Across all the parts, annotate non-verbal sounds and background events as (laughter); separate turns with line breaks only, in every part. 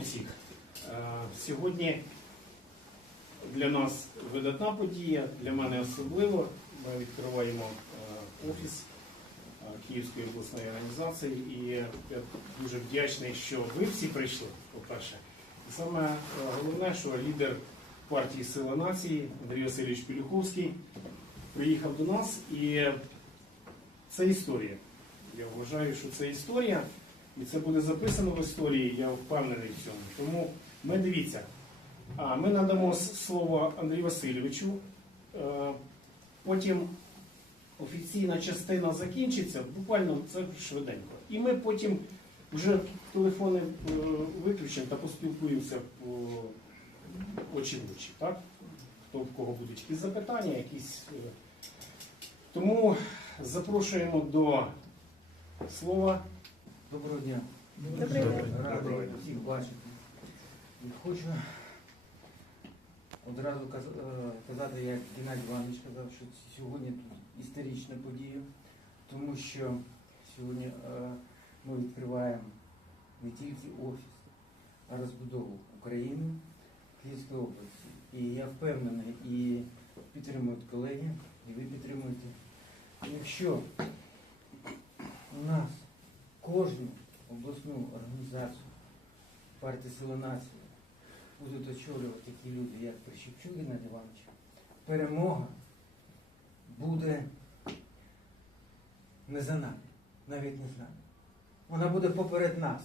всіх. Е, Сьогодні для нас видатна подія, для мене особливо. Ми відкриваємо е, офіс е, Київської обласної організації і я дуже вдячний, що ви всі прийшли, по-перше. І саме головне, що лідер партії Сила нації Андрій Васильович Пілюховський приїхав до нас і це історія. Я вважаю, що це історія, і це буде записано в історії, я впевнений в цьому. Тому ми дивіться. А, ми надамо слово Андрію Васильовичу. Е, Потім офіційна частина закінчиться, буквально це швиденько. І ми потім вже телефони е, виключимо та поспілкуємося по очі в очі. Так? Хто в кого будуть якісь запитання, якісь. е. Тому запрошуємо до слова.
Доброго дня.
Добрий день.
Радий
Доброго
всіх бачити. Хочу одразу е, казати, як Геннадій Іванович казав, що сьогодні тут історична подія, тому що сьогодні е, ми відкриваємо не тільки офіс, а розбудову України, Київської області. І я впевнений, і підтримують колеги, і ви підтримуєте. Якщо у нас кожну обласну організацію партії Сила Нації будуть очолювати такі люди, як Прищепчук Геннадій Іванович, перемога буде не за нами, навіть не з нами. Вона буде поперед нас.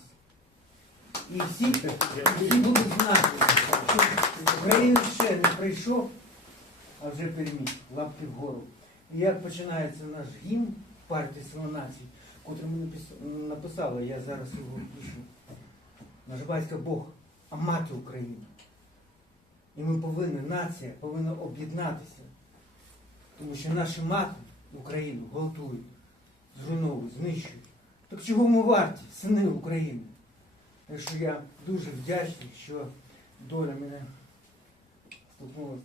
І всі, всі будуть знати, що Україна ще не прийшов, а вже переміг, лапки вгору. І як починається наш гімн партії Сила Нації, котрий ми напис- написали, я зараз його пишу. Батько Бог, а мати Україна. І ми повинні, нація повинна об'єднатися. Тому що наші мати Україну гвалтують, зруйновують, знищують. Так чого ми варті, сини України? Так що я дуже вдячний, що доля мене стукнула.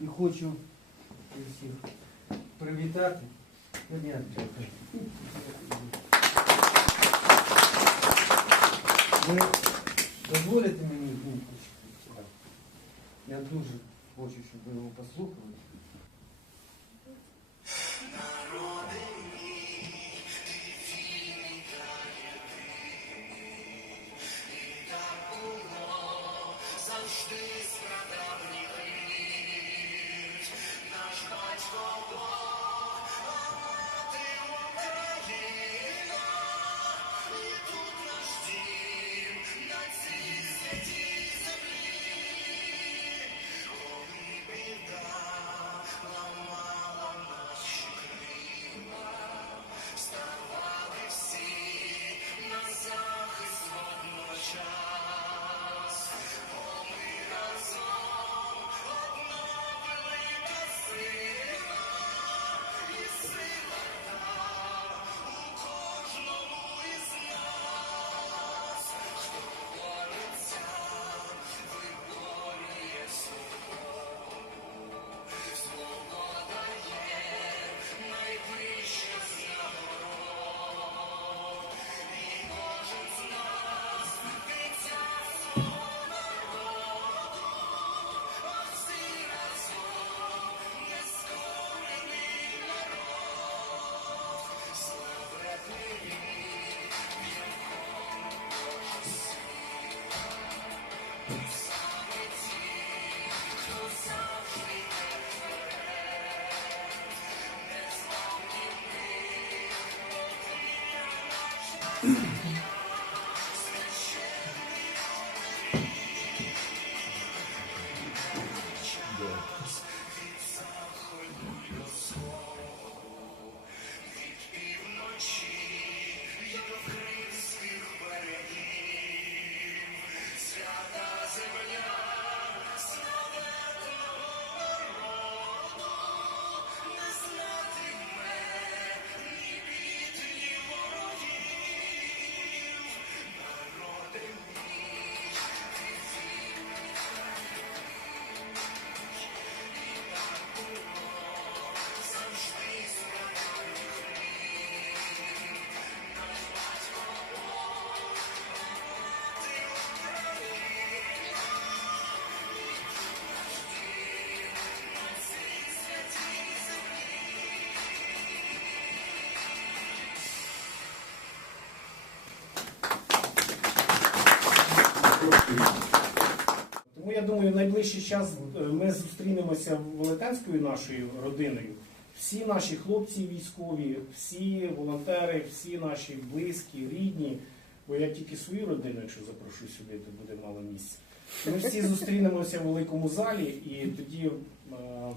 І хочу всіх привітати. Дякую. Ви дозволите мені думку? Я дуже хочу, щоб ви його послухали.
я думаю, найближчий час е, ми зустрінемося велетенською нашою родиною. Всі наші хлопці військові, всі волонтери, всі наші близькі, рідні. Бо я тільки свою родину, якщо запрошу сюди, то буде мало місця. Ми всі (laughs) зустрінемося в великому залі, і тоді, е,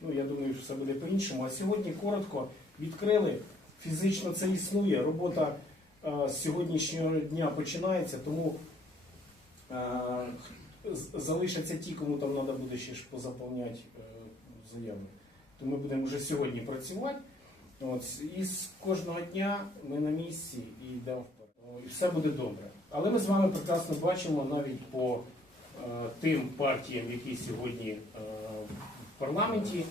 ну я думаю, що все буде по-іншому. А сьогодні коротко відкрили. Фізично це існує. Робота е, з сьогоднішнього дня починається, тому залишаться ті, кому там треба буде ще ж позаповняти е, заяви. То ми будемо вже сьогодні працювати. От, і з кожного дня ми на місці і йдемо вперед. І все буде добре. Але ми з вами прекрасно бачимо навіть по е, тим партіям, які сьогодні е, в парламенті,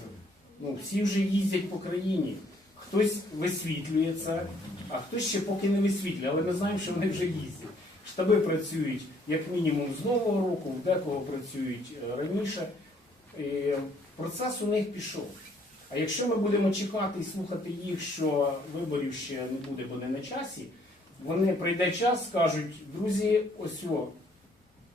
ну, всі вже їздять по країні. Хтось висвітлює це, а хтось ще поки не висвітлює, але ми знаємо, що вони вже їздять. Штаби працюють як мінімум з нового року, в декого працюють е, раніше. Процес у них пішов. А якщо ми будемо чекати і слухати їх, що виборів ще не буде, бо не на часі, вони прийде час, скажуть, друзі, ось о,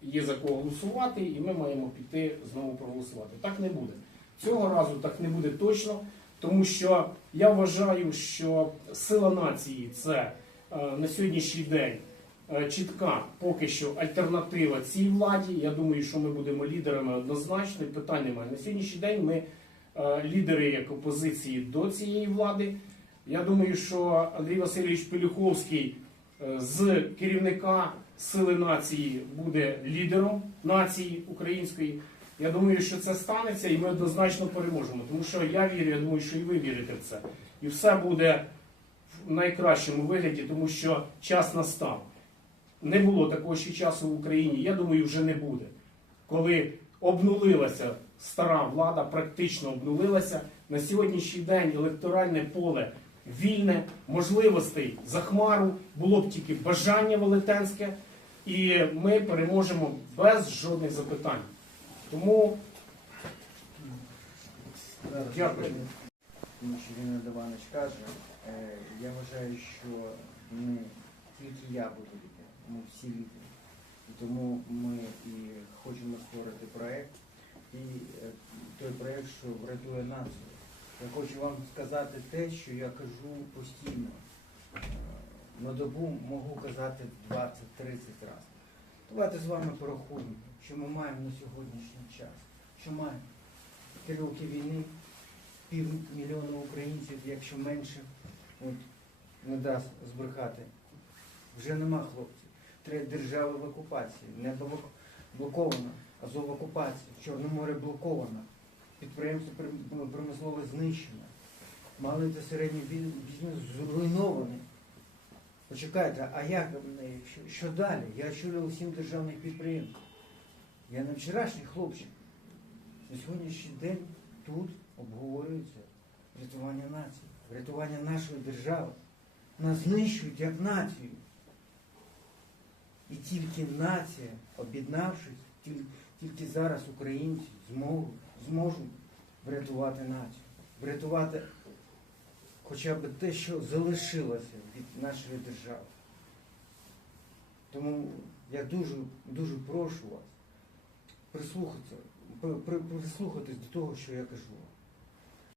є за кого голосувати, і ми маємо піти знову проголосувати. Так не буде. Цього разу так не буде точно, тому що я вважаю, що сила нації це е, на сьогоднішній день чітка поки що альтернатива цій владі. Я думаю, що ми будемо лідерами однозначно. Питань немає. На сьогоднішній день ми е, лідери як опозиції до цієї влади. Я думаю, що Андрій Васильович Пелюховський е, з керівника сили нації буде лідером нації української. Я думаю, що це станеться, і ми однозначно переможемо. Тому що я вірю, я думаю, що і ви вірите в це. І все буде в найкращому вигляді, тому що час настав. Не було такого ще часу в Україні. Я думаю, вже не буде. Коли обнулилася стара влада, практично обнулилася. На сьогоднішній день електоральне поле вільне, можливостей за хмару, було б тільки бажання велетенське, і ми переможемо без жодних запитань. Тому Дякую.
Він Іванович каже, е, я вважаю, що тільки я буду ми всі лідери. І тому ми і хочемо створити проєкт, і е, той проєкт, що врятує націю. Я хочу вам сказати те, що я кажу постійно. На добу можу казати 20-30 разів. Давайте з вами порахуємо, що ми маємо на сьогоднішній час. Що маємо? Три роки війни, півмільйона українців, якщо менше, от, не дасть збрехати. Вже нема хлопців. Три держави в окупації. Небо блок- блоковано, Азов в окупації, Чорне море блоковано, підприємство промислове знищено. Малий та середній бізнес зруйнований. Почекайте, а як е, що, що далі? Я очолював сім державних підприємств. Я не вчорашній хлопчик. На сьогоднішній день тут обговорюється врятування нації, врятування нашої держави. Нас знищують як націю. І тільки нація, об'єднавшись, тіль- тільки зараз українці зможуть, зможуть врятувати націю, врятувати хоча б те, що залишилося від нашої держави. Тому я дуже, дуже прошу вас прислухатися, при- при- прислухатись до того, що я кажу.